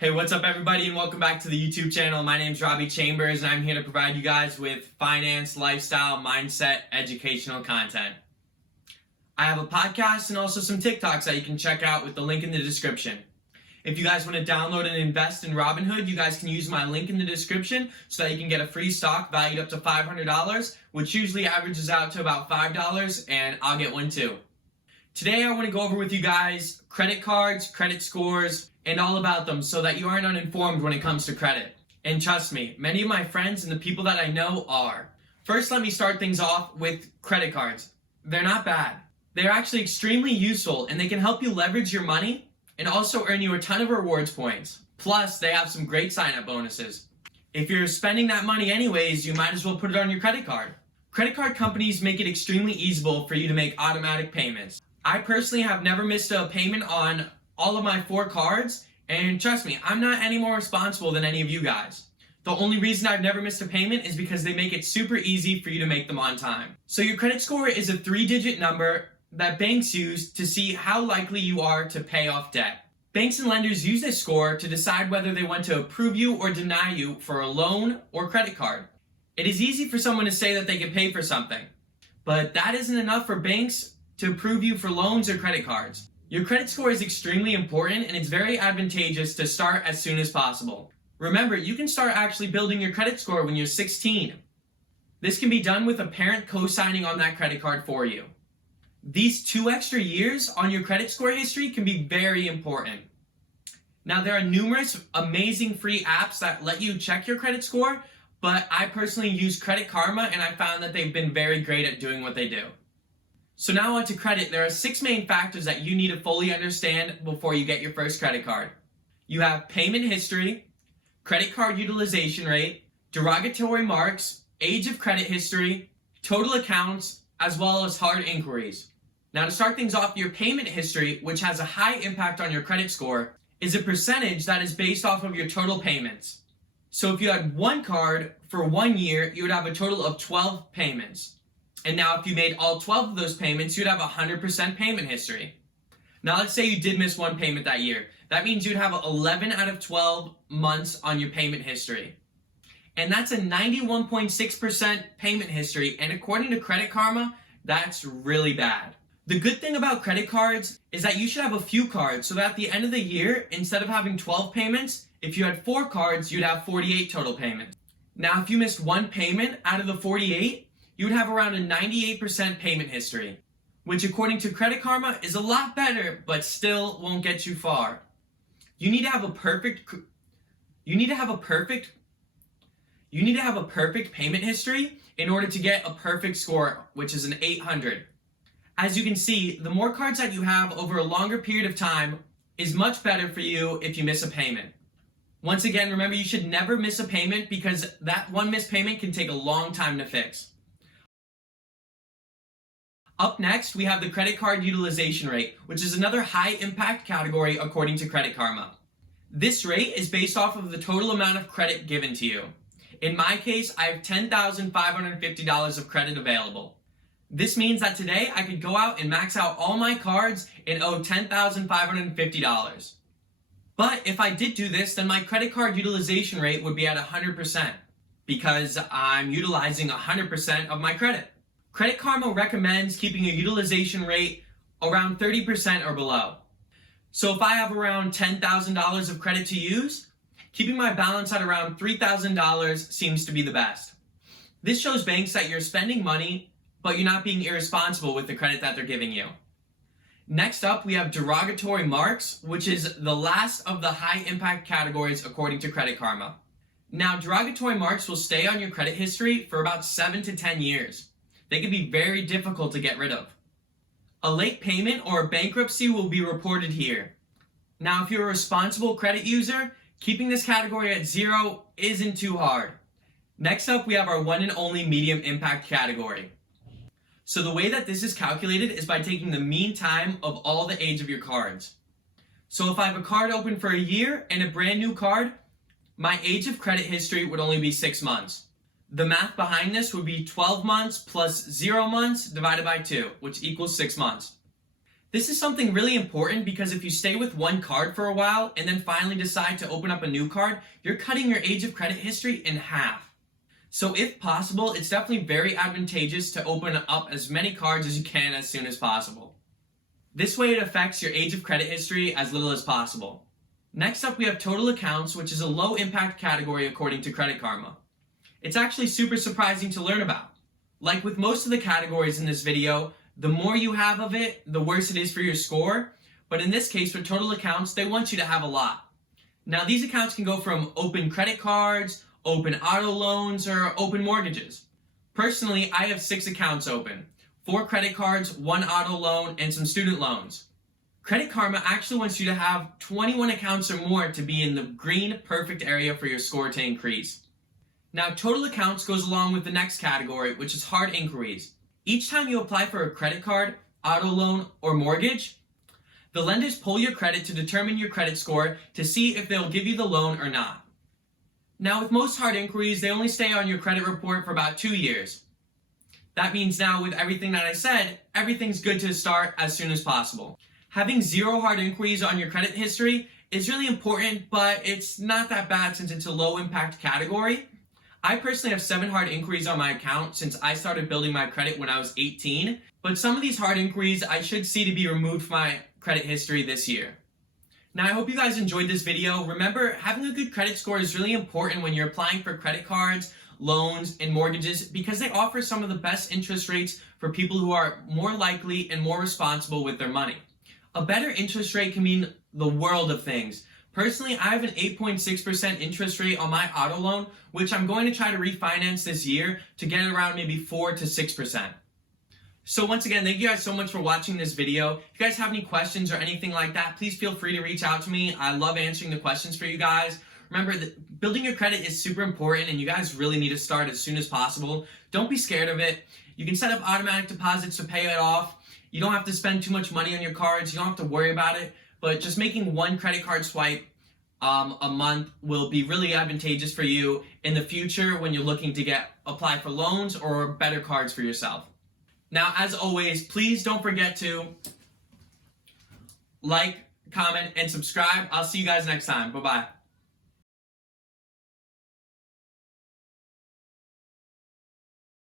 Hey, what's up everybody and welcome back to the YouTube channel. My name's Robbie Chambers and I'm here to provide you guys with finance, lifestyle, mindset, educational content. I have a podcast and also some TikToks that you can check out with the link in the description. If you guys want to download and invest in Robinhood, you guys can use my link in the description so that you can get a free stock valued up to $500, which usually averages out to about $5, and I'll get one too. Today I want to go over with you guys credit cards, credit scores, and all about them so that you aren't uninformed when it comes to credit. And trust me, many of my friends and the people that I know are. First, let me start things off with credit cards. They're not bad. They're actually extremely useful and they can help you leverage your money and also earn you a ton of rewards points. Plus, they have some great sign-up bonuses. If you're spending that money anyways, you might as well put it on your credit card. Credit card companies make it extremely easy for you to make automatic payments. I personally have never missed a payment on all of my 4 cards, and trust me, I'm not any more responsible than any of you guys. The only reason I've never missed a payment is because they make it super easy for you to make them on time. So your credit score is a 3-digit number that banks use to see how likely you are to pay off debt. Banks and lenders use this score to decide whether they want to approve you or deny you for a loan or credit card. It is easy for someone to say that they can pay for something, but that isn't enough for banks to approve you for loans or credit cards. Your credit score is extremely important and it's very advantageous to start as soon as possible. Remember, you can start actually building your credit score when you're 16. This can be done with a parent co-signing on that credit card for you. These 2 extra years on your credit score history can be very important. Now, there are numerous amazing free apps that let you check your credit score, but I personally use Credit Karma and I found that they've been very great at doing what they do. So now on to credit, there are 6 main factors that you need to fully understand before you get your first credit card. You have payment history, credit card utilization rate, derogatory marks, age of credit history, total accounts, as well as hard inquiries. Now to start things off, your payment history, which has a high impact on your credit score, is a percentage that is based off of your total payments. So if you had 1 card for 1 year, you would have a total of 12 payments. And now if you made all 12 of those payments, you'd have 100% payment history. Now let's say you did miss 1 payment that year. That means you'd have 11 out of 12 months on your payment history. And that's a 91.6% payment history. And according to Credit Karma, that's really bad. The good thing about credit cards is that you should have a few cards so that at the end of the year, instead of having 12 payments, if you had 4 cards, you'd have 48 total payments. Now if you missed 1 payment out of the 48, you would have around a 98% payment history, which according to Credit Karma is a lot better, but still won't get you far. You need to have a perfect payment history in order to get a perfect score, which is an 800. As you can see, the more cards that you have over a longer period of time is much better for you if you miss a payment. Once again, remember you should never miss a payment because that 1 missed payment can take a long time to fix. Up next, we have the credit card utilization rate, which is another high impact category according to Credit Karma. This rate is based off of the total amount of credit given to you. In my case, I have $10,550 of credit available. This means that today I could go out and max out all my cards and owe $10,550. But if I did do this, then my credit card utilization rate would be at 100% because I'm utilizing 100% of my credit. Credit Karma recommends keeping a utilization rate around 30% or below. So if I have around $10,000 of credit to use, keeping my balance at around $3,000 seems to be the best. This shows banks that you're spending money, but you're not being irresponsible with the credit that they're giving you. Next up, we have derogatory marks, which is the last of the high impact categories according to Credit Karma. Now, derogatory marks will stay on your credit history for about 7 to 10 years. They can be very difficult to get rid of. A late payment or a bankruptcy will be reported here. Now, if you're a responsible credit user, keeping this category at 0 isn't too hard. Next up, we have our one and only medium impact category. So the way that this is calculated is by taking the mean time of all the age of your cards. So if I have a card open for a year and a brand new card, my age of credit history would only be 6 months. The math behind this would be 12 months plus 0 months divided by 2, which equals 6 months. This is something really important because if you stay with one card for a while and then finally decide to open up a new card, you're cutting your age of credit history in half. So if possible, it's definitely very advantageous to open up as many cards as you can as soon as possible. This way it affects your age of credit history as little as possible. Next up we have total accounts, which is a low impact category according to Credit Karma. It's actually super surprising to learn about. Like with most of the categories in this video, the more you have of it, the worse it is for your score. But in this case, for total accounts, they want you to have a lot. Now, these accounts can go from open credit cards, open auto loans, or open mortgages. Personally, I have 6 accounts open. 4 credit cards, 1 auto loan, and some student loans. Credit Karma actually wants you to have 21 accounts or more to be in the green perfect area for your score to increase. Now, total accounts goes along with the next category, which is hard inquiries. Each time you apply for a credit card, auto loan, or mortgage, the lenders pull your credit to determine your credit score to see if they'll give you the loan or not. Now, with most hard inquiries, they only stay on your credit report for about 2 years. That means now with everything that I said, everything's good to start as soon as possible. Having 0 hard inquiries on your credit history is really important, but it's not that bad since it's a low impact category. I personally have 7 hard inquiries on my account since I started building my credit when I was 18, but some of these hard inquiries I should see to be removed from my credit history this year. Now, I hope you guys enjoyed this video. Remember, having a good credit score is really important when you're applying for credit cards, loans, and mortgages because they offer some of the best interest rates for people who are more likely and more responsible with their money. A better interest rate can mean the world of things. Personally, I have an 8.6% interest rate on my auto loan, which I'm going to try to refinance this year to get around maybe 4 to 6%. So once again, thank you guys so much for watching this video. If you guys have any questions or anything like that, please feel free to reach out to me. I love answering the questions for you guys. Remember that building your credit is super important and you guys really need to start as soon as possible. Don't be scared of it. You can set up automatic deposits to pay it off. You don't have to spend too much money on your cards. You don't have to worry about it. But just making one credit card swipe a month will be really advantageous for you in the future when you're looking to apply for loans or better cards for yourself. Now, as always, please don't forget to like, comment, and subscribe. I'll see you guys next time. Bye-bye.